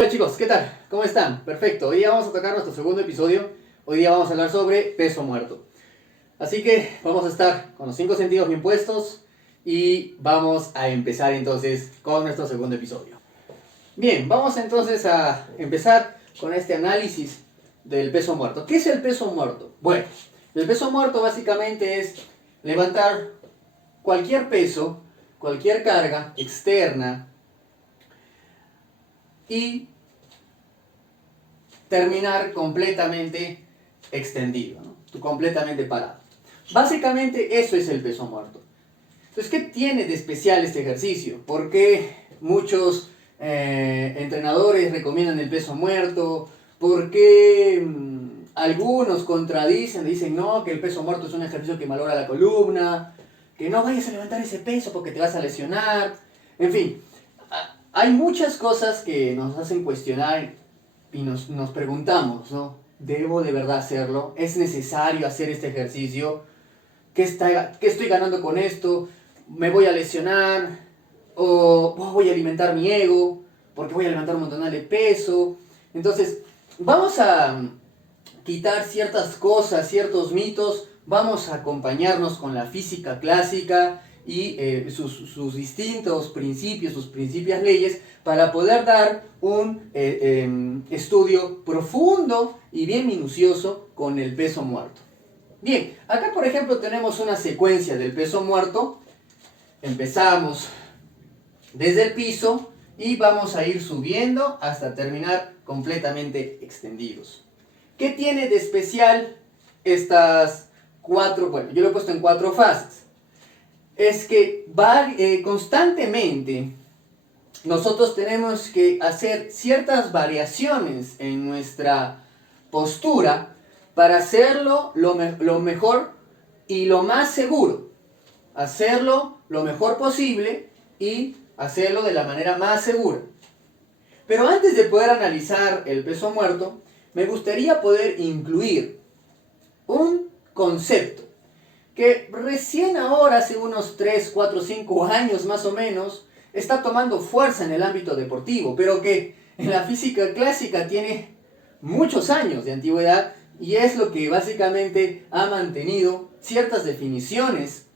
Hola chicos, ¿qué tal? ¿Cómo están? Perfecto, hoy día vamos a tocar nuestro segundo episodio. Hoy día vamos a hablar sobre peso muerto. Así que vamos a estar con los 5 sentidos bien puestos y vamos a empezar entonces con nuestro segundo episodio. Bien, vamos entonces a empezar con este análisis del peso muerto. ¿Qué es el peso muerto? Bueno, el peso muerto básicamente es levantar cualquier peso, cualquier carga externa y terminar completamente extendido, ¿no? Completamente parado. Básicamente eso es el peso muerto. Entonces, ¿qué tiene de especial este ejercicio? ¿Por qué muchos entrenadores recomiendan el peso muerto? ¿Por qué algunos contradicen, dicen no, que el peso muerto es un ejercicio que malogra la columna, que no vayas a levantar ese peso porque te vas a lesionar? En fin, hay muchas cosas que nos hacen cuestionar y nos preguntamos, ¿no? ¿Debo de verdad hacerlo? ¿Es necesario hacer este ejercicio? ¿Qué estoy ganando con esto? ¿Me voy a lesionar? ¿O voy a alimentar mi ego? ¿Porque voy a levantar un montón de peso? Entonces, vamos a quitar ciertas cosas, ciertos mitos, vamos a acompañarnos con la física clásica y sus distintos principios, sus principias leyes, para poder dar un estudio profundo y bien minucioso con el peso muerto. Bien, acá por ejemplo tenemos una secuencia del peso muerto. Empezamos desde el piso y vamos a ir subiendo hasta terminar completamente extendidos. ¿Qué tiene de especial estas cuatro? Bueno, yo lo he puesto en 4 fases. Es que constantemente nosotros tenemos que hacer ciertas variaciones en nuestra postura para hacerlo lo mejor y lo más seguro. Hacerlo lo mejor posible y hacerlo de la manera más segura. Pero antes de poder analizar el peso muerto, me gustaría poder incluir un concepto que recién ahora, hace unos 3, 4, 5 años más o menos, está tomando fuerza en el ámbito deportivo, pero que en la física clásica tiene muchos años de antigüedad y es lo que básicamente ha mantenido ciertas definiciones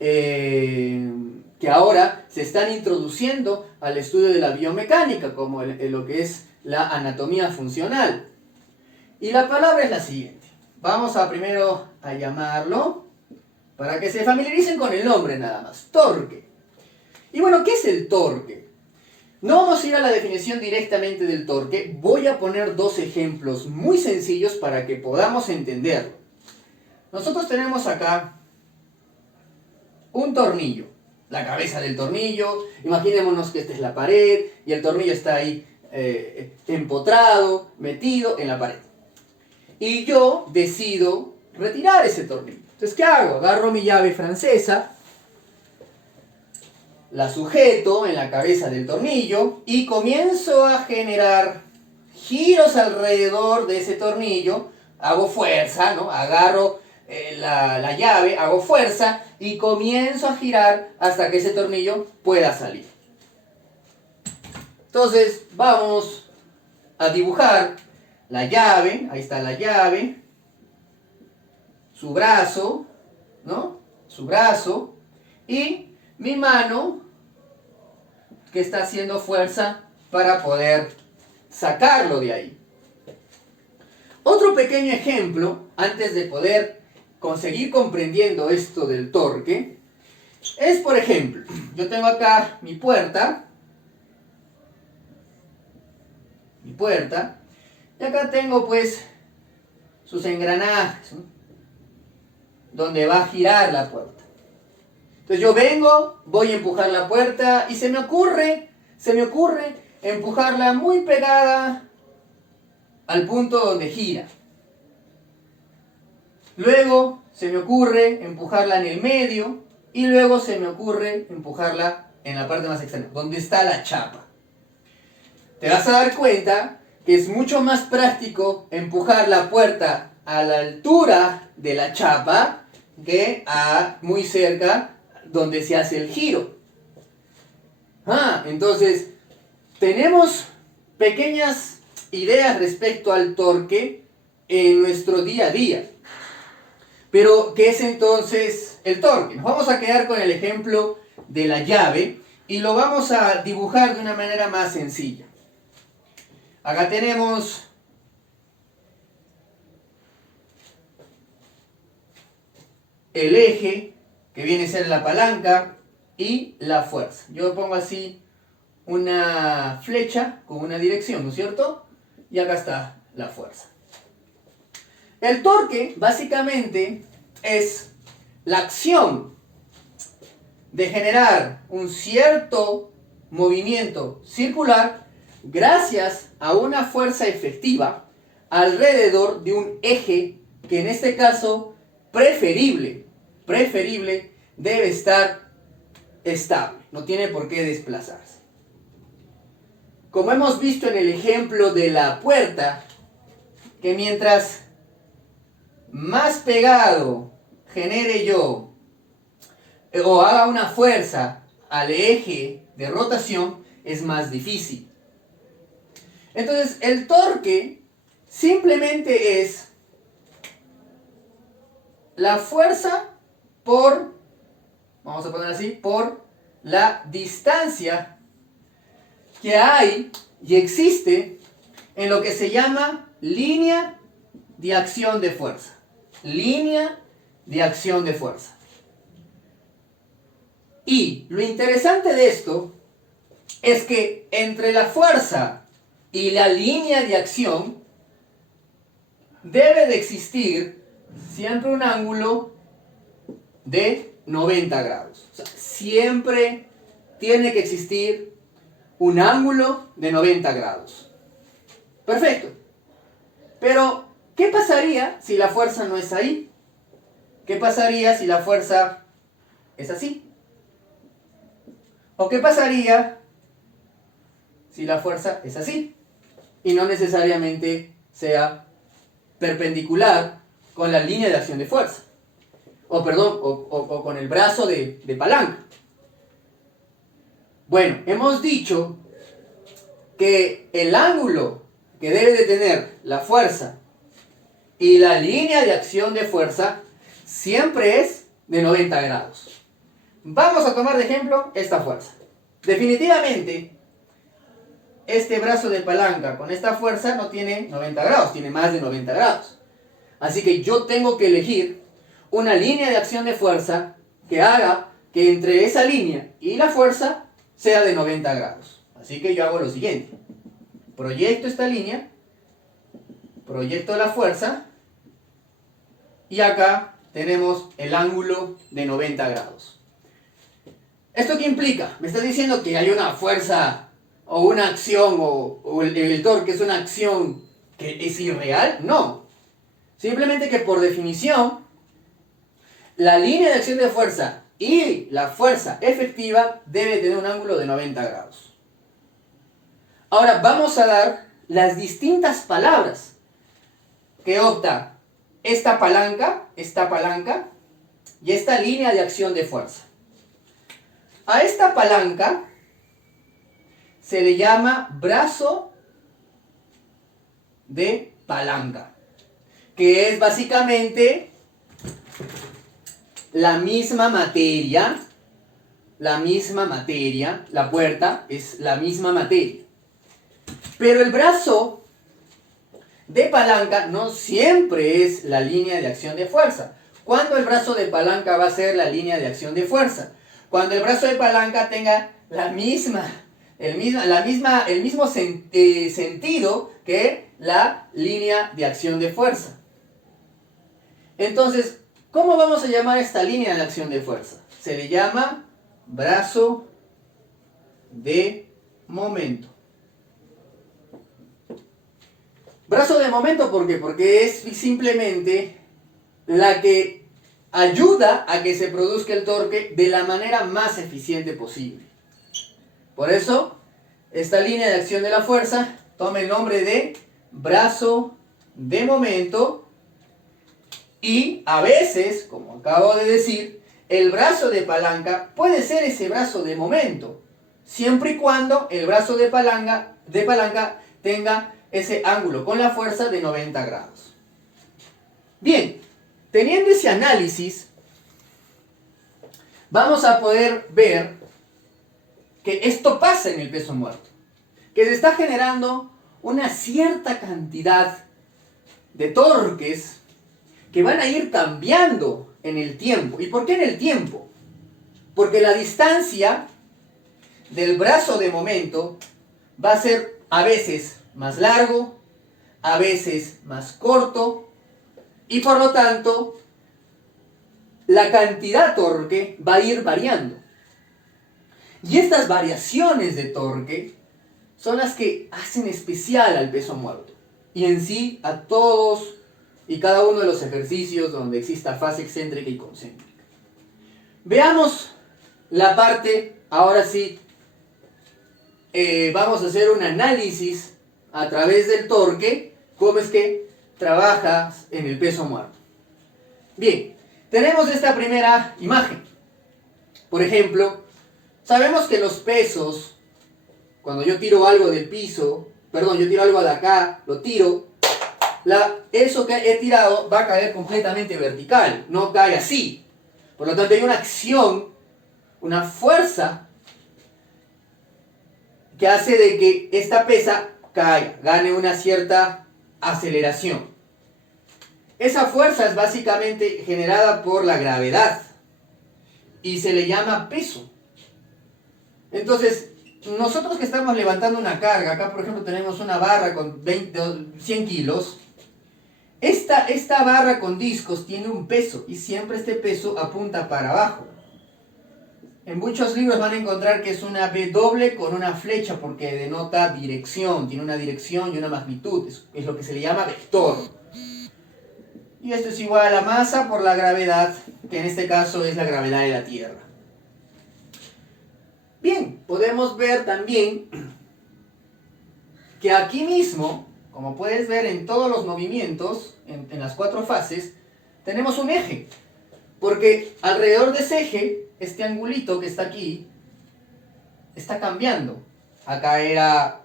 que ahora se están introduciendo al estudio de la biomecánica, como lo que es la anatomía funcional. Y la palabra es la siguiente. Vamos a primero a llamarlo, para que se familiaricen con el nombre nada más, torque. Y bueno, ¿qué es el torque? No vamos a ir a la definición directamente del torque, voy a poner 2 ejemplos muy sencillos para que podamos entenderlo. Nosotros tenemos acá un tornillo, la cabeza del tornillo, imaginémonos que esta es la pared y el tornillo está ahí empotrado, metido en la pared. Y yo decido retirar ese tornillo. Entonces, ¿qué hago? Agarro mi llave francesa, la sujeto en la cabeza del tornillo y comienzo a generar giros alrededor de ese tornillo. Hago fuerza, ¿no? Agarro la llave, hago fuerza y comienzo a girar hasta que ese tornillo pueda salir. Entonces, vamos a dibujar la llave, ahí está la llave, su brazo, ¿no? Su brazo y mi mano que está haciendo fuerza para poder sacarlo de ahí. Otro pequeño ejemplo, antes de poder conseguir comprendiendo esto del torque, es por ejemplo, yo tengo acá mi puerta, y acá tengo pues sus engranajes, ¿no? Donde va a girar la puerta. Entonces yo vengo, voy a empujar la puerta y se me ocurre empujarla muy pegada al punto donde gira. Luego se me ocurre empujarla en el medio y luego se me ocurre empujarla en la parte más externa, donde está la chapa. Te vas a dar cuenta que es mucho más práctico empujar la puerta a la altura de la chapa que muy cerca donde se hace el giro. Entonces tenemos pequeñas ideas respecto al torque en nuestro día a día. Pero, ¿qué es entonces el torque? Nos vamos a quedar con el ejemplo de la llave y lo vamos a dibujar de una manera más sencilla. Acá tenemos el eje, que viene a ser la palanca, y la fuerza. Yo pongo así una flecha con una dirección, ¿no es cierto? Y acá está la fuerza. El torque, básicamente, es la acción de generar un cierto movimiento circular gracias a una fuerza efectiva alrededor de un eje que en este caso preferible debe estar estable, no tiene por qué desplazarse. Como hemos visto en el ejemplo de la puerta, que mientras más pegado genere yo o haga una fuerza al eje de rotación, es más difícil. Entonces, el torque simplemente es la fuerza por, vamos a poner así, por la distancia que hay y existe en lo que se llama línea de acción de fuerza. Línea de acción de fuerza. Y lo interesante de esto es que entre la fuerza y la línea de acción debe de existir siempre un ángulo de 90 grados. O sea, siempre tiene que existir un ángulo de 90 grados. Perfecto. Pero, ¿qué pasaría si la fuerza no es ahí? ¿Qué pasaría si la fuerza es así? ¿O qué pasaría si la fuerza es así? Y no necesariamente sea perpendicular con la línea de acción de fuerza. O con el brazo de palanca. Bueno, hemos dicho que el ángulo que debe de tener la fuerza y la línea de acción de fuerza siempre es de 90 grados. Vamos a tomar de ejemplo esta fuerza. Definitivamente, este brazo de palanca con esta fuerza no tiene 90 grados, tiene más de 90 grados. Así que yo tengo que elegir una línea de acción de fuerza que haga que entre esa línea y la fuerza sea de 90 grados. Así que yo hago lo siguiente. Proyecto esta línea, proyecto la fuerza y acá tenemos el ángulo de 90 grados. ¿Esto qué implica? ¿Me está diciendo que hay una fuerza o una acción o el torque es una acción que es irreal? No. Simplemente que por definición la línea de acción de fuerza y la fuerza efectiva debe tener un ángulo de 90 grados. Ahora vamos a dar las distintas palabras que opta esta palanca y esta línea de acción de fuerza. A esta palanca se le llama brazo de palanca, que es básicamente la misma materia, la puerta es la misma materia. Pero el brazo de palanca no siempre es la línea de acción de fuerza. ¿Cuándo el brazo de palanca va a ser la línea de acción de fuerza? Cuando el brazo de palanca tenga el mismo sentido que la línea de acción de fuerza. Entonces, ¿cómo vamos a llamar esta línea de acción de fuerza? Se le llama brazo de momento. Brazo de momento, ¿por qué? Porque es simplemente la que ayuda a que se produzca el torque de la manera más eficiente posible. Por eso, esta línea de acción de la fuerza toma el nombre de brazo de momento y a veces, como acabo de decir, el brazo de palanca puede ser ese brazo de momento, siempre y cuando el brazo de palanca tenga ese ángulo con la fuerza de 90 grados. Bien, teniendo ese análisis, vamos a poder ver que esto pasa en el peso muerto, que se está generando una cierta cantidad de torques que van a ir cambiando en el tiempo. ¿Y por qué en el tiempo? Porque la distancia del brazo de momento va a ser a veces más largo, a veces más corto, y por lo tanto la cantidad de torque va a ir variando. Y estas variaciones de torque son las que hacen especial al peso muerto, y en sí a todos y cada uno de los ejercicios donde exista fase excéntrica y concéntrica. Veamos la parte, ahora sí, vamos a hacer un análisis a través del torque, cómo es que trabajas en el peso muerto. Bien, tenemos esta primera imagen. Por ejemplo, sabemos que los pesos, cuando yo tiro algo del piso, perdón, yo tiro algo de acá, lo tiro, eso que he tirado va a caer completamente vertical, no cae así. Por lo tanto hay una acción, una fuerza que hace de que esta pesa caiga, gane una cierta aceleración. Esa fuerza es básicamente generada por la gravedad y se le llama peso. Entonces, nosotros que estamos levantando una carga, acá por ejemplo tenemos una barra con 100 kilos, esta barra con discos tiene un peso y siempre este peso apunta para abajo. En muchos libros van a encontrar que es una B doble con una flecha porque denota dirección, tiene una dirección y una magnitud, es lo que se le llama vector. Y esto es igual a la masa por la gravedad, que en este caso es la gravedad de la Tierra. Bien, podemos ver también que aquí mismo, como puedes ver en todos los movimientos, en las 4 fases, tenemos un eje. Porque alrededor de ese eje, este angulito que está aquí, está cambiando. Acá era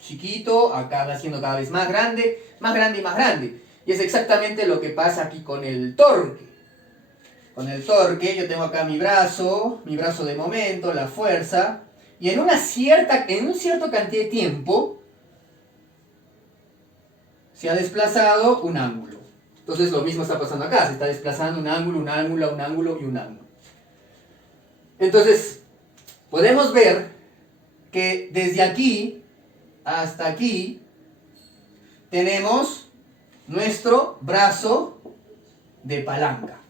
chiquito, acá va siendo cada vez más grande y más grande. Y es exactamente lo que pasa aquí con el torque. Con el torque yo tengo acá mi brazo de momento, la fuerza, y en un cierto cantidad de tiempo se ha desplazado un ángulo. Entonces lo mismo está pasando acá, se está desplazando un ángulo y un ángulo. Entonces, podemos ver que desde aquí hasta aquí tenemos nuestro brazo de palanca.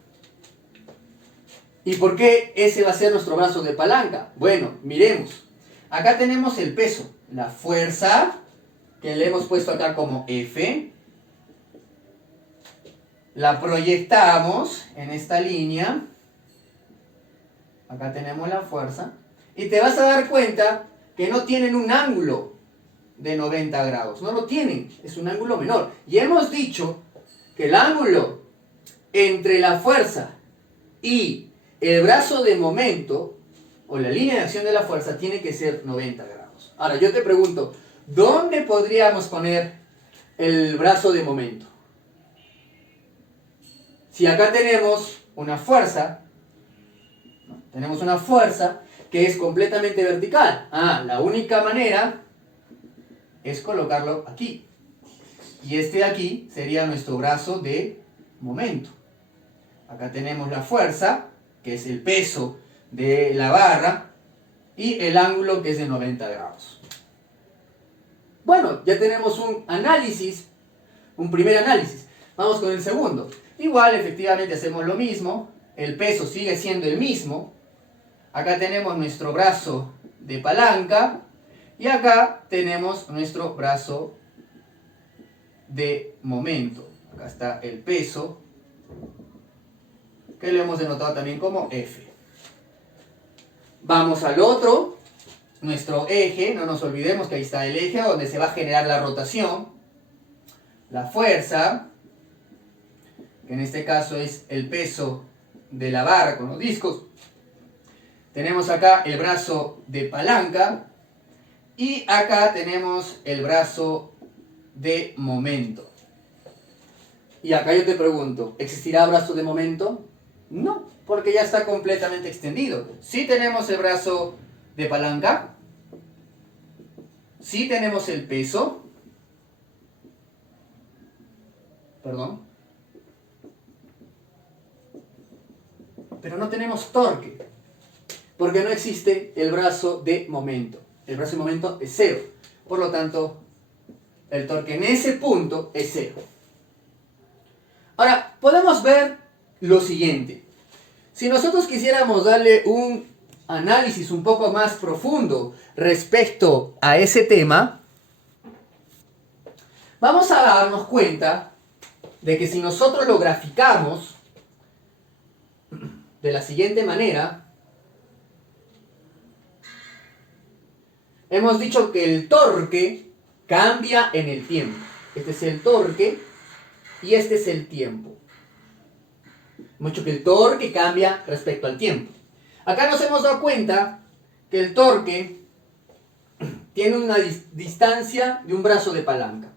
¿Y por qué ese va a ser nuestro brazo de palanca? Bueno, miremos. Acá tenemos el peso, la fuerza, que le hemos puesto acá como F. La proyectamos en esta línea. Acá tenemos la fuerza. Y te vas a dar cuenta que no tienen un ángulo de 90 grados. No lo tienen. Es un ángulo menor. Y hemos dicho que el ángulo entre la fuerza y el brazo de momento, o la línea de acción de la fuerza, tiene que ser 90 grados. Ahora, yo te pregunto, ¿dónde podríamos poner el brazo de momento? Si acá tenemos una fuerza, ¿no? Tenemos una fuerza que es completamente vertical. La única manera es colocarlo aquí. Y este de aquí sería nuestro brazo de momento. Acá tenemos la fuerza, que es el peso de la barra, y el ángulo, que es de 90 grados. Bueno, ya tenemos un análisis, un primer análisis. Vamos con el segundo. Igual, efectivamente, hacemos lo mismo. El peso sigue siendo el mismo. Acá tenemos nuestro brazo de palanca. Y acá tenemos nuestro brazo de momento. Acá está el peso, que lo hemos denotado también como F. Vamos al otro. Nuestro eje, no nos olvidemos que ahí está el eje donde se va a generar la rotación. La fuerza, que en este caso es el peso de la barra con los discos. Tenemos acá el brazo de palanca Y acá tenemos el brazo de momento. Y acá yo te pregunto, ¿existirá brazo de momento? No, porque ya está completamente extendido. Sí tenemos el brazo de palanca, sí tenemos el peso, perdón, pero no tenemos torque, porque no existe el brazo de momento. El brazo de momento es cero, por lo tanto, el torque en ese punto es cero. Ahora, podemos ver lo siguiente. Si nosotros quisiéramos darle un análisis un poco más profundo respecto a ese tema, vamos a darnos cuenta de que si nosotros lo graficamos de la siguiente manera, hemos dicho que el torque cambia en el tiempo. Este es el torque y este es el tiempo. Hemos dicho que el torque cambia respecto al tiempo. Acá nos hemos dado cuenta que el torque tiene una distancia de un brazo de palanca.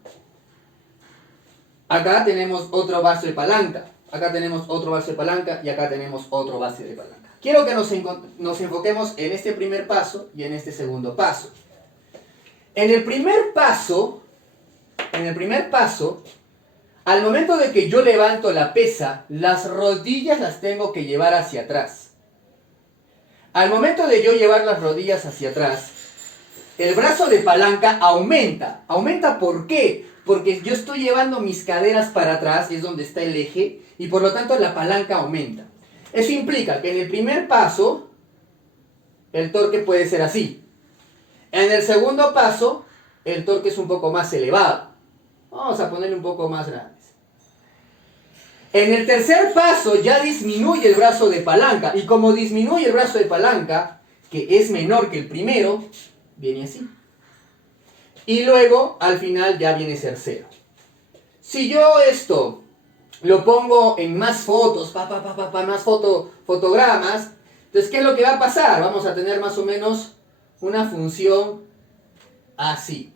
Acá tenemos otro brazo de palanca. Acá tenemos otro brazo de palanca y acá tenemos otro brazo de palanca. Quiero que nos enfoquemos en este primer paso y en este segundo paso. En el primer paso, al momento de que yo levanto la pesa, las rodillas las tengo que llevar hacia atrás. Al momento de yo llevar las rodillas hacia atrás, el brazo de palanca aumenta. ¿Aumenta por qué? Porque yo estoy llevando mis caderas para atrás, es donde está el eje, y por lo tanto la palanca aumenta. Eso implica que en el primer paso, el torque puede ser así. En el segundo paso, el torque es un poco más elevado. Vamos a ponerle un poco más grandes. En el tercer paso ya disminuye el brazo de palanca. Y como disminuye el brazo de palanca, que es menor que el primero, viene así. Y luego, al final, ya viene a ser cero. Si yo esto lo pongo en más fotos, más fotogramas, entonces, ¿qué es lo que va a pasar? Vamos a tener más o menos una función así.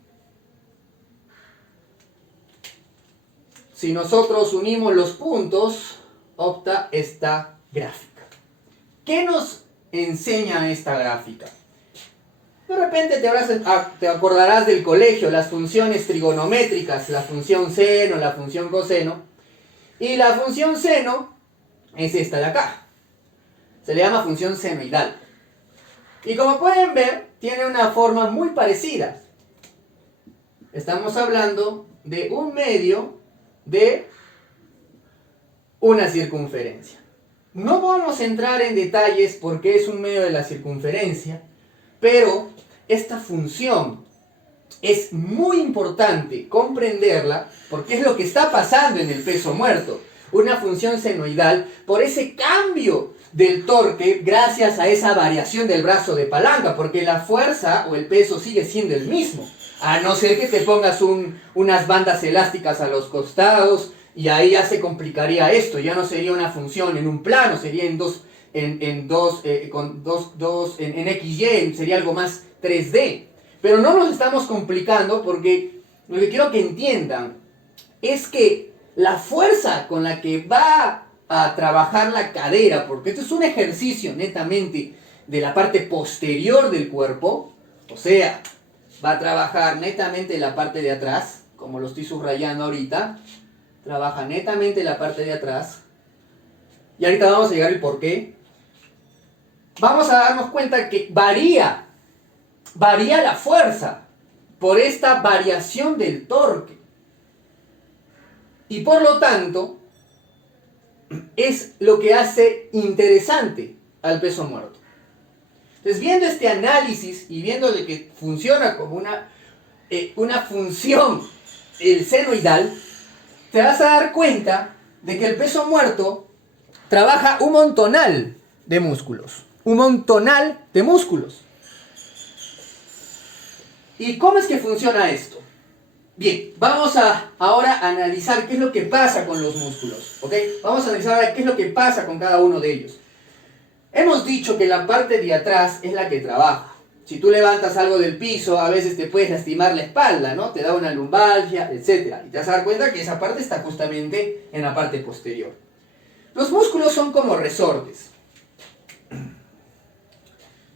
Si nosotros unimos los puntos, opta esta gráfica. ¿Qué nos enseña esta gráfica? De repente te acordarás del colegio, las funciones trigonométricas, la función seno, la función coseno. Y la función seno es esta de acá. Se le llama función senoidal. Y como pueden ver, tiene una forma muy parecida. Estamos hablando de un medio de una circunferencia. No vamos a entrar en detalles porque es un medio de la circunferencia, pero esta función es muy importante comprenderla porque es lo que está pasando en el peso muerto. Una función senoidal por ese cambio del torque gracias a esa variación del brazo de palanca, porque la fuerza o el peso sigue siendo el mismo. A no ser que te pongas unas bandas elásticas a los costados y ahí ya se complicaría esto. Ya no sería una función en un plano, sería en XY, sería algo más 3D. Pero no nos estamos complicando porque lo que quiero que entiendan es que la fuerza con la que va a trabajar la cadera, porque esto es un ejercicio netamente de la parte posterior del cuerpo, o sea, va a trabajar netamente la parte de atrás, como lo estoy subrayando ahorita. Trabaja netamente la parte de atrás. Y ahorita vamos a llegar al por qué. Vamos a darnos cuenta que varía la fuerza por esta variación del torque. Y por lo tanto, es lo que hace interesante al peso muerto. Entonces, viendo este análisis y viendo de que funciona como una función el senoidal, te vas a dar cuenta de que el peso muerto trabaja un montonal de músculos. Un montonal de músculos. ¿Y cómo es que funciona esto? Bien, vamos a ahora analizar qué es lo que pasa con los músculos. ¿Ok? Vamos a analizar ahora qué es lo que pasa con cada uno de ellos. Hemos dicho que la parte de atrás es la que trabaja. Si tú levantas algo del piso, a veces te puedes lastimar la espalda, ¿no? Te da una lumbalgia, etc. Y te vas a dar cuenta que esa parte está justamente en la parte posterior. Los músculos son como resortes.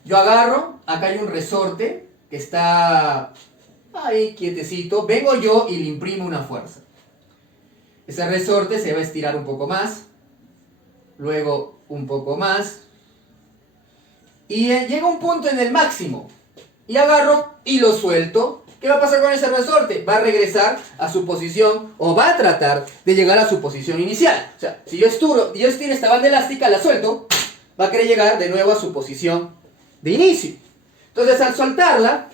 Yo agarro, acá hay un resorte que está ahí quietecito. Vengo yo y le imprimo una fuerza. Ese resorte se va a estirar un poco más, luego un poco más, y llega un punto en el máximo, y agarro y lo suelto. ¿Qué va a pasar con ese resorte? Va a regresar a su posición, o va a tratar de llegar a su posición inicial. O sea, si yo estiro esta banda elástica, la suelto, va a querer llegar de nuevo a su posición de inicio. Entonces, al soltarla,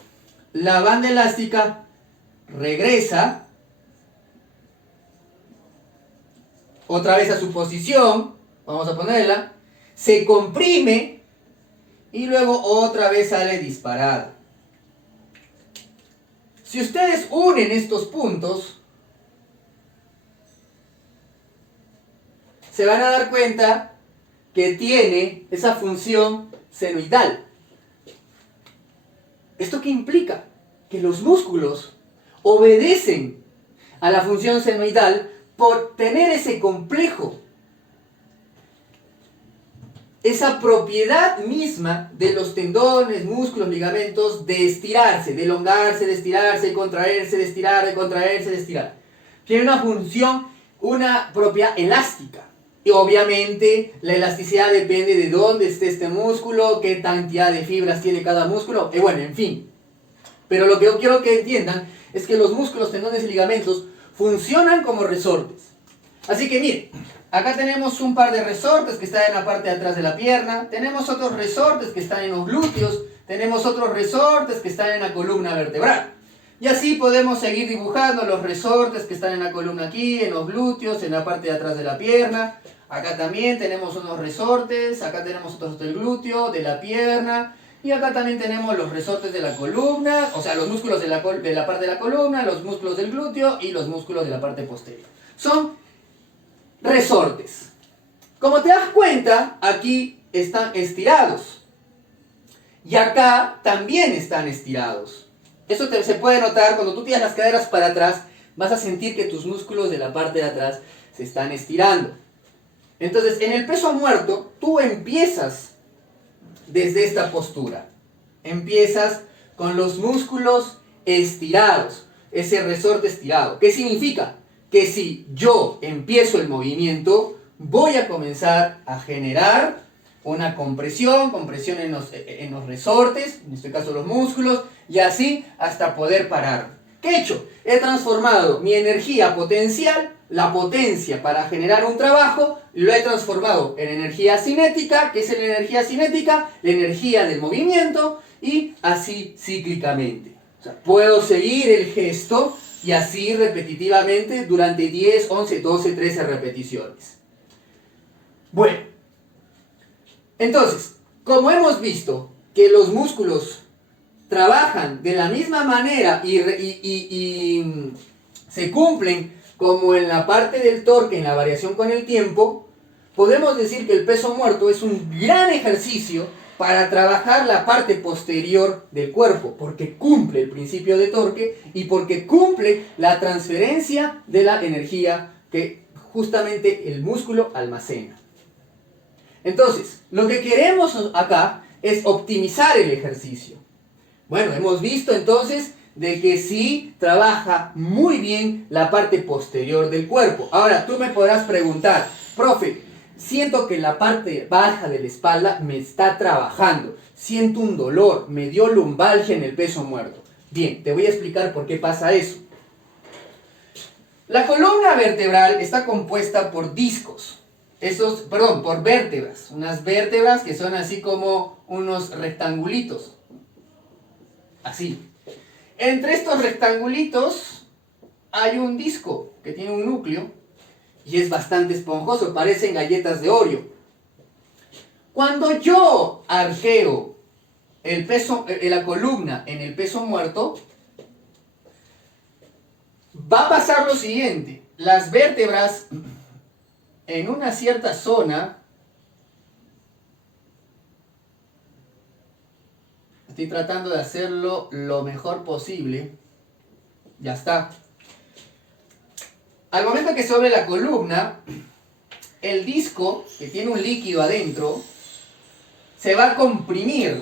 la banda elástica regresa otra vez a su posición, vamos a ponerla, se comprime y luego otra vez sale disparada. Si ustedes unen estos puntos, se van a dar cuenta que tiene esa función senoidal. ¿Esto qué implica? Que los músculos obedecen a la función senoidal por tener ese complejo, esa propiedad misma de los tendones, músculos, ligamentos, de estirarse, de elongarse, de estirarse, de contraerse, de estirar, de contraerse, de estirar. Tiene una función, una propiedad elástica. Y obviamente la elasticidad depende de dónde esté este músculo, qué cantidad de fibras tiene cada músculo, y bueno, en fin. Pero lo que yo quiero que entiendan es que los músculos, tendones y ligamentos funcionan como resortes. Así que miren, acá tenemos un par de resortes que están en la parte de atrás de la pierna, tenemos otros resortes que están en los glúteos, tenemos otros resortes que están en la columna vertebral. Y así podemos seguir dibujando los resortes que están en la columna aquí, en los glúteos, en la parte de atrás de la pierna. Acá también tenemos unos resortes, acá tenemos otros del glúteo, de la pierna. Y acá también tenemos los resortes de la columna, o sea, los músculos de la parte de la columna, los músculos del glúteo y los músculos de la parte posterior. Son resortes. Como te das cuenta, aquí están estirados. Y acá también están estirados. Eso se puede notar cuando tú tiras las caderas para atrás, vas a sentir que tus músculos de la parte de atrás se están estirando. Entonces, en el peso muerto, tú empiezas desde esta postura. Empiezas con los músculos estirados, ese resorte estirado. ¿Qué significa? Que si yo empiezo el movimiento, voy a comenzar a generar una compresión en los resortes, en este caso los músculos, y así hasta poder parar. ¿Qué he hecho? He transformado mi energía potencial, la potencia para generar un trabajo, lo he transformado en energía cinética. ¿Qué es la energía cinética? La energía del movimiento, y así cíclicamente. O sea, puedo seguir el gesto y así repetitivamente durante 10, 11, 12, 13 repeticiones. Bueno, entonces, como hemos visto que los músculos trabajan de la misma manera y se cumplen como en la parte del torque, en la variación con el tiempo, podemos decir que el peso muerto es un gran ejercicio para trabajar la parte posterior del cuerpo, porque cumple el principio de torque y porque cumple la transferencia de la energía que justamente el músculo almacena. Entonces, lo que queremos acá es optimizar el ejercicio. Bueno, hemos visto entonces de que sí trabaja muy bien la parte posterior del cuerpo. Ahora, tú me podrás preguntar, profe, siento que la parte baja de la espalda me está trabajando. Siento un dolor, me dio lumbalgia en el peso muerto. Bien, te voy a explicar por qué pasa eso. La columna vertebral está compuesta por discos. Por vértebras. Unas vértebras que son así como unos rectangulitos. Así. Entre estos rectangulitos hay un disco que tiene un núcleo y es bastante esponjoso, parecen galletas de Oreo. Cuando yo arqueo la columna en el peso muerto, va a pasar lo siguiente. Las vértebras en una cierta zona Estoy tratando de hacerlo lo mejor posible. Ya está. Al momento que se doble la columna, el disco, que tiene un líquido adentro, se va a comprimir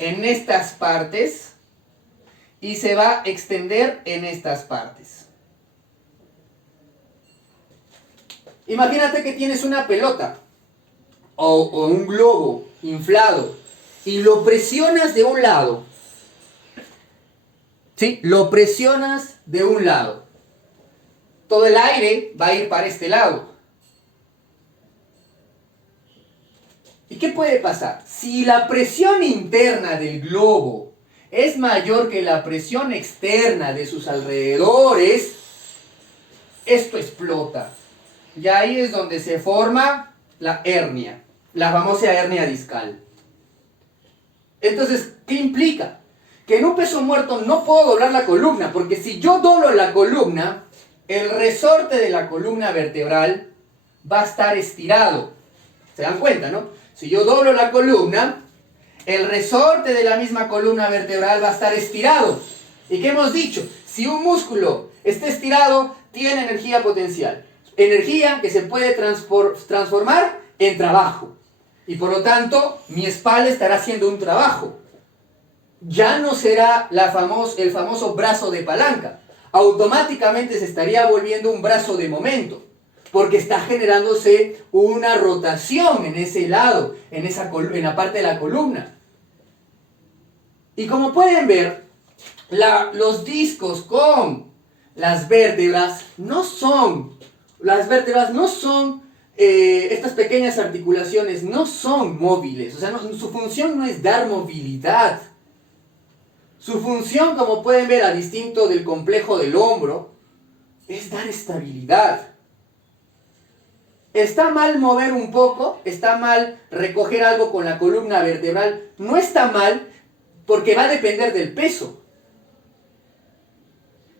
en estas partes y se va a extender en estas partes. Imagínate que tienes una pelota o un globo inflado y lo presionas de un lado. ¿Sí? Lo presionas de un lado. Todo el aire va a ir para este lado. ¿Y qué puede pasar? Si la presión interna del globo es mayor que la presión externa de sus alrededores, esto explota. Y ahí es donde se forma la hernia, la famosa hernia discal. Entonces, ¿qué implica? Que en un peso muerto no puedo doblar la columna, porque si yo doblo la columna, el resorte de la columna vertebral va a estar estirado. ¿Se dan cuenta, no? Si yo doblo la columna, el resorte de la misma columna vertebral va a estar estirado. ¿Y qué hemos dicho? Si un músculo está estirado, tiene energía potencial. Energía que se puede transformar en trabajo. Y por lo tanto, mi espalda estará haciendo un trabajo. Ya no será el famoso brazo de palanca. Automáticamente se estaría volviendo un brazo de momento. Porque está generándose una rotación en ese lado, en la parte de la columna. Y como pueden ver, los discos con las vértebras no son, estas pequeñas articulaciones no son móviles. O sea, su función no es dar movilidad. Su función, como pueden ver, a distinto del complejo del hombro, es dar estabilidad. ¿Está mal mover un poco? ¿Está mal recoger algo con la columna vertebral? No está mal, porque va a depender del peso.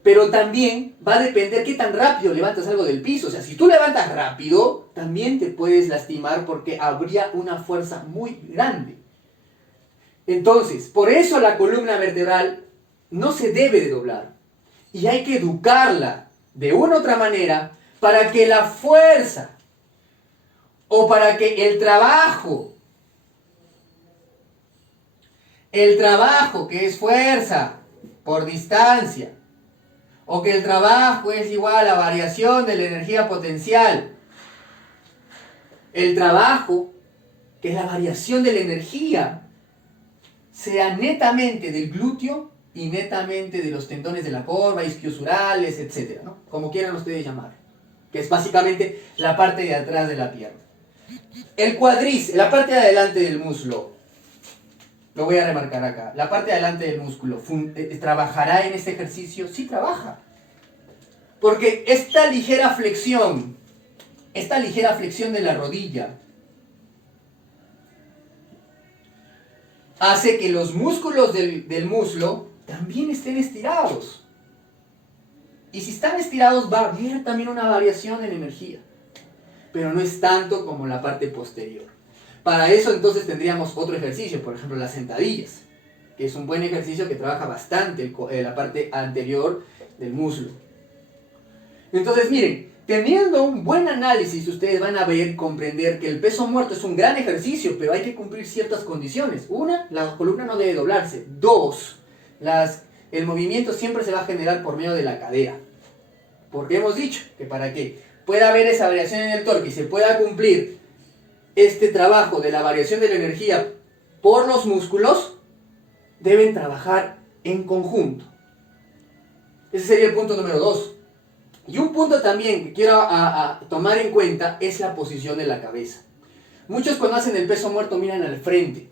Pero también va a depender qué tan rápido levantas algo del piso. O sea, si tú levantas rápido, también te puedes lastimar porque habría una fuerza muy grande. Entonces, por eso la columna vertebral no se debe de doblar. Y hay que educarla de una u otra manera para que la fuerza o para que el trabajo que es fuerza por distancia, o que el trabajo es igual a variación de la energía potencial, el trabajo, que es la variación de la energía, sea netamente del glúteo y netamente de los tendones de la corva, isquiosurales, etc., ¿no? Como quieran ustedes llamar, que es básicamente la parte de atrás de la pierna. El cuádriceps, la parte de adelante del muslo, lo voy a remarcar acá, la parte de adelante del músculo, ¿trabajará en este ejercicio? Sí trabaja. Porque esta ligera flexión de la rodilla, hace que los músculos del muslo también estén estirados. Y si están estirados va a haber también una variación en energía. Pero no es tanto como la parte posterior. Para eso entonces tendríamos otro ejercicio, por ejemplo las sentadillas, que es un buen ejercicio que trabaja bastante la parte anterior del muslo. Entonces miren, teniendo un buen análisis ustedes van a comprender que el peso muerto es un gran ejercicio, pero hay que cumplir ciertas condiciones. Una, la columna no debe doblarse. Dos, el movimiento siempre se va a generar por medio de la cadera. Porque hemos dicho que para que pueda haber esa variación en el torque y se pueda cumplir este trabajo de la variación de la energía por los músculos, deben trabajar en conjunto. Ese sería el punto número 2. Y un punto también que quiero tomar en cuenta es la posición de la cabeza. Muchos cuando hacen el peso muerto miran al frente.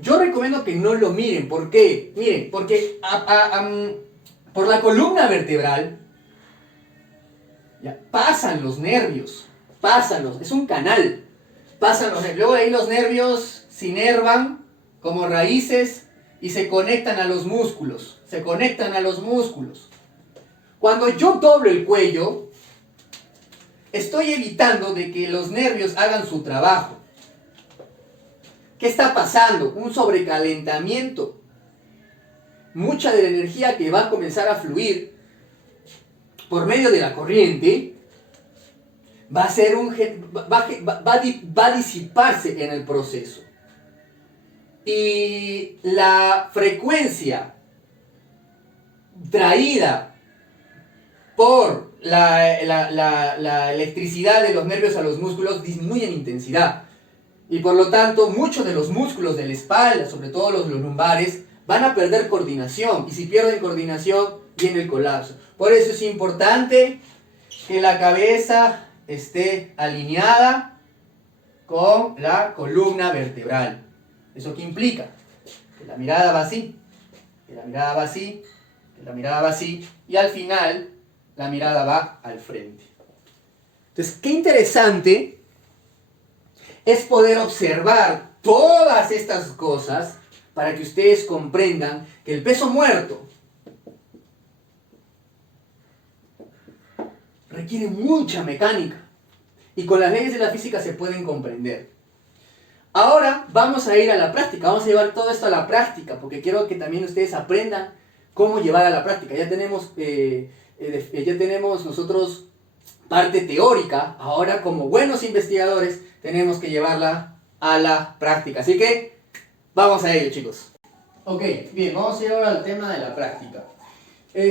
Yo recomiendo que no lo miren. ¿Por qué? Miren, porque por la columna vertebral pasan los nervios. Es un canal. Pasan los nervios. Luego ahí los nervios se inervan como raíces y se conectan a los músculos. Cuando yo doblo el cuello, estoy evitando de que los nervios hagan su trabajo. ¿Qué está pasando? Un sobrecalentamiento. Mucha de la energía que va a comenzar a fluir por medio de la corriente va a disiparse en el proceso. Y la frecuencia traída por la electricidad de los nervios a los músculos disminuye en intensidad. Y por lo tanto, muchos de los músculos de la espalda, sobre todo los lumbares, van a perder coordinación. Y si pierden coordinación, viene el colapso. Por eso es importante que la cabeza esté alineada con la columna vertebral. ¿Eso qué implica? Que la mirada va así, que la mirada va así, que la mirada va así, y al final la mirada va al frente. Entonces, qué interesante es poder observar todas estas cosas para que ustedes comprendan que el peso muerto requiere mucha mecánica y con las leyes de la física se pueden comprender. Ahora vamos a ir a la práctica, vamos a llevar todo esto a la práctica porque quiero que también ustedes aprendan cómo llevar a la práctica. Ya tenemos nosotros parte teórica, ahora como buenos investigadores tenemos que llevarla a la práctica. Así que vamos a ello, chicos. Ok, bien, vamos a llevar al tema de la práctica.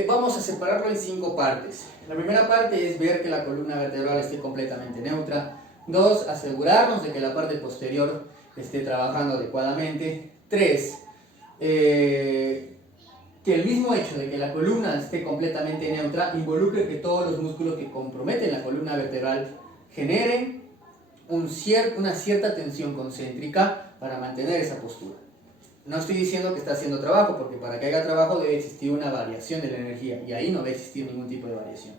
Vamos a separarlo en 5 partes. La primera parte es ver que la columna vertebral esté completamente neutra. 2, asegurarnos de que la parte posterior esté trabajando adecuadamente. 3, que el mismo hecho de que la columna esté completamente neutra involucre que todos los músculos que comprometen la columna vertebral generen una cierta tensión concéntrica para mantener esa postura. No estoy diciendo que está haciendo trabajo, porque para que haga trabajo debe existir una variación de la energía, y ahí no va a existir ningún tipo de variación.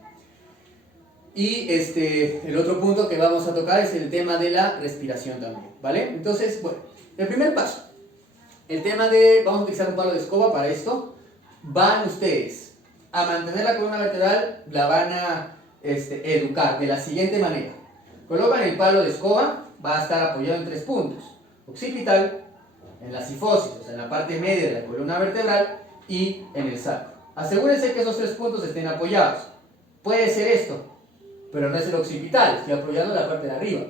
Y el otro punto que vamos a tocar es el tema de la respiración también, ¿vale? Entonces, bueno, el primer paso, vamos a utilizar un palo de escoba para esto. Van ustedes a mantener la columna vertebral, la van a educar de la siguiente manera. Colocan el palo de escoba, va a estar apoyado en 3 puntos. Occipital, en la cifosis, o sea, en la parte media de la columna vertebral, y en el sacro. Asegúrense que esos 3 puntos estén apoyados. Puede ser esto, pero no es el occipital, estoy apoyando la parte de arriba.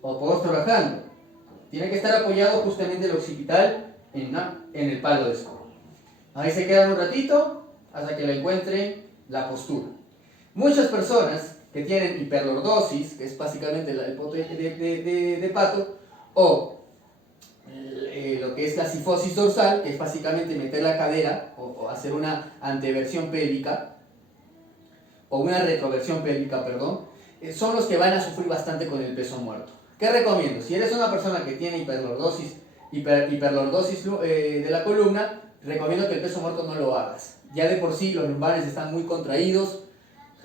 O puedo estar bajando. Tiene que estar apoyado justamente el occipital en el palo de escoba. Ahí se quedan un ratito hasta que le encuentren la postura. Muchas personas que tienen hiperlordosis, que es básicamente el poto de pato, o lo que es la cifosis dorsal, que es básicamente meter la cadera o hacer una anteversión pélvica, o una retroversión pélvica, perdón, son los que van a sufrir bastante con el peso muerto. ¿Qué recomiendo? Si eres una persona que tiene hiperlordosis de la columna, recomiendo que el peso muerto no lo hagas. Ya de por sí los lumbares están muy contraídos,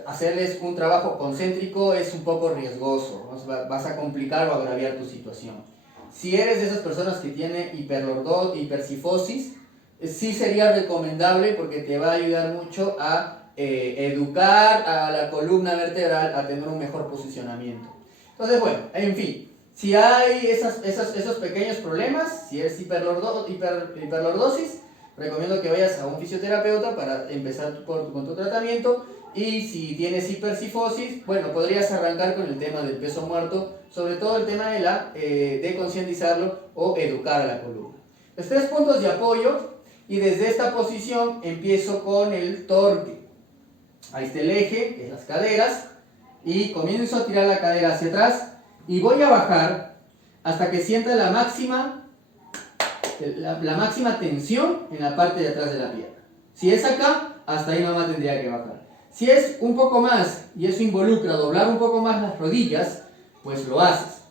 hacerles un trabajo concéntrico es un poco riesgoso, vas a complicar o agraviar tu situación. Si eres de esas personas que tienen hipercifosis, sí sería recomendable porque te va a ayudar mucho a educar a la columna vertebral a tener un mejor posicionamiento. Entonces, bueno, en fin, si hay esos pequeños problemas, si eres hiperlordosis, recomiendo que vayas a un fisioterapeuta para empezar con tu tratamiento. Y si tienes hipercifosis, bueno, podrías arrancar con el tema del peso muerto, sobre todo el tema de concientizarlo o educar a la columna. Los 3 puntos de apoyo, y desde esta posición empiezo con el torque. Ahí está el eje, que es las caderas, y comienzo a tirar la cadera hacia atrás y voy a bajar hasta que sienta la máxima tensión en la parte de atrás de la pierna. Si es acá, hasta ahí nomás tendría que bajar. Si es un poco más y eso involucra doblar un poco más las rodillas, pues lo haces,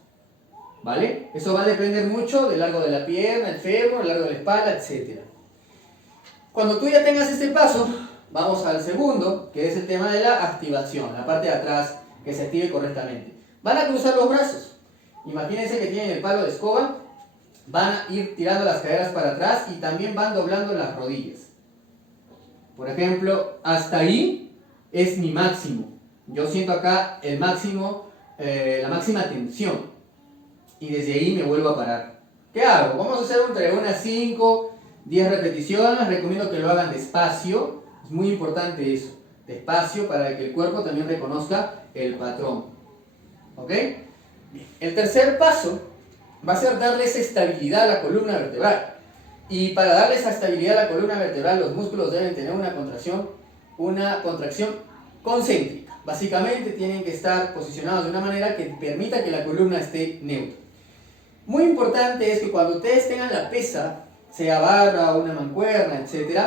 ¿vale? Eso va a depender mucho del largo de la pierna, el fémur, el largo de la espalda, etc. Cuando tú ya tengas este paso, vamos al segundo, que es el tema de la activación, la parte de atrás que se active correctamente. Van a cruzar los brazos. Imagínense que tienen el palo de escoba, van a ir tirando las caderas para atrás y también van doblando las rodillas. Por ejemplo, hasta ahí es mi máximo. Yo siento acá el máximo, la máxima tensión. Y desde ahí me vuelvo a parar. ¿Qué hago? Vamos a hacer entre unas 5, 10 repeticiones. Recomiendo que lo hagan despacio. Es muy importante eso. Despacio para que el cuerpo también reconozca el patrón. ¿Ok? Bien. El tercer paso va a ser darles estabilidad a la columna vertebral. Y para darle esa estabilidad a la columna vertebral, los músculos deben tener una contracción concéntrica. Básicamente tienen que estar posicionados de una manera que permita que la columna esté neutra. Muy importante es que cuando ustedes tengan la pesa, sea barra, una mancuerna, etc.,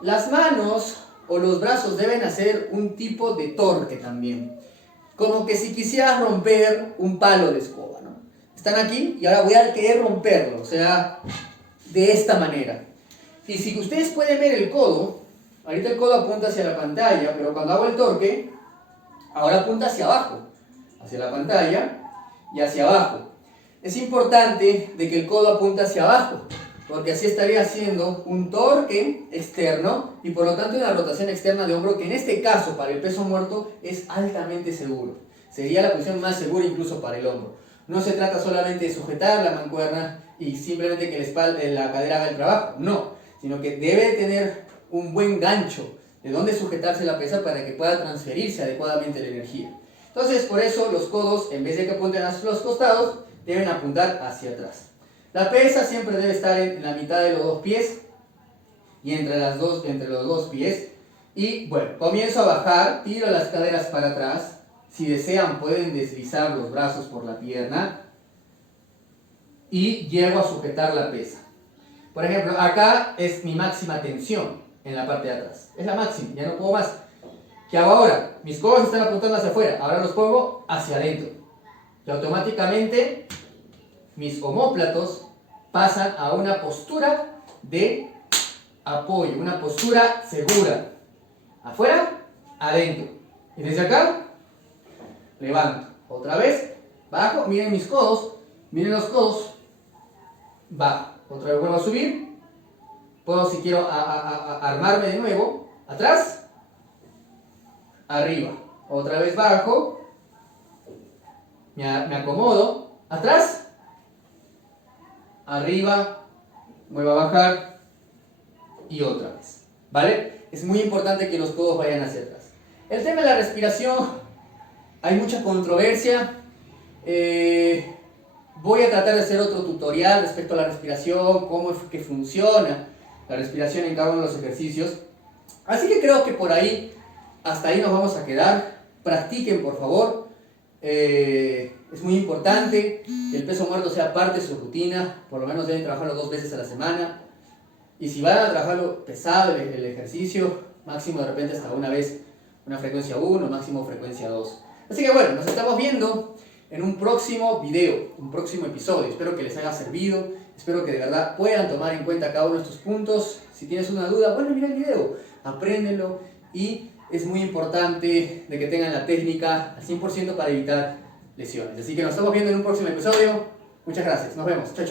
las manos o los brazos deben hacer un tipo de torque también. Como que si quisieras romper un palo de escoba, ¿no? Están aquí y ahora voy a querer romperlo, o sea, de esta manera. Y si ustedes pueden ver el codo, ahorita el codo apunta hacia la pantalla, pero cuando hago el torque, ahora apunta hacia abajo, hacia la pantalla y hacia abajo. Es importante de que el codo apunte hacia abajo, porque así estaría haciendo un torque externo y por lo tanto una rotación externa de hombro que en este caso para el peso muerto es altamente seguro. Sería la posición más segura incluso para el hombro. No se trata solamente de sujetar la mancuerna y simplemente que la cadera haga el trabajo, no, sino que debe tener un buen gancho de dónde sujetarse la pesa para que pueda transferirse adecuadamente la energía. Entonces por eso los codos, en vez de que apunten hacia los costados, deben apuntar hacia atrás. La pesa siempre debe estar en la mitad de los dos pies y entre los dos pies. Y bueno, comienzo a bajar, tiro las caderas para atrás. Si desean pueden deslizar los brazos por la pierna y llego a sujetar la pesa. Por ejemplo, acá es mi máxima tensión en la parte de atrás. Es la máxima, ya no puedo más. ¿Qué hago ahora? Mis codos están apuntando hacia afuera, ahora los pongo hacia adentro. Y automáticamente mis omóplatos pasan a una postura de apoyo, una postura segura. Afuera, adentro. Y desde acá, levanto. Otra vez, bajo, miren mis codos, miren los codos, bajo. Otra vez vuelvo a subir. Puedo, si quiero, armarme de nuevo. Atrás, arriba. Otra vez bajo. Me acomodo. Atrás, arriba, vuelvo a bajar y otra vez. ¿Vale? Es muy importante que los codos vayan hacia atrás. El tema de la respiración, hay mucha controversia. Voy a tratar de hacer otro tutorial respecto a la respiración, cómo es que funciona la respiración en cada uno de los ejercicios. Así que creo que por ahí, hasta ahí nos vamos a quedar. Practiquen, por favor. Es muy importante que el peso muerto sea parte de su rutina. Por lo menos deben trabajarlo 2 veces a la semana. Y si van a trabajarlo pesado el ejercicio, máximo de repente hasta una vez, una frecuencia 1, máximo frecuencia 2. Así que bueno, nos estamos viendo en un próximo video, un próximo episodio. Espero que les haya servido, espero que de verdad puedan tomar en cuenta cada uno de estos puntos. Si tienes una duda, bueno, mira el video, apréndelo y es muy importante de que tengan la técnica al 100% para evitar lesiones. Así que nos estamos viendo en un próximo episodio. Muchas gracias, nos vemos, chao, chao.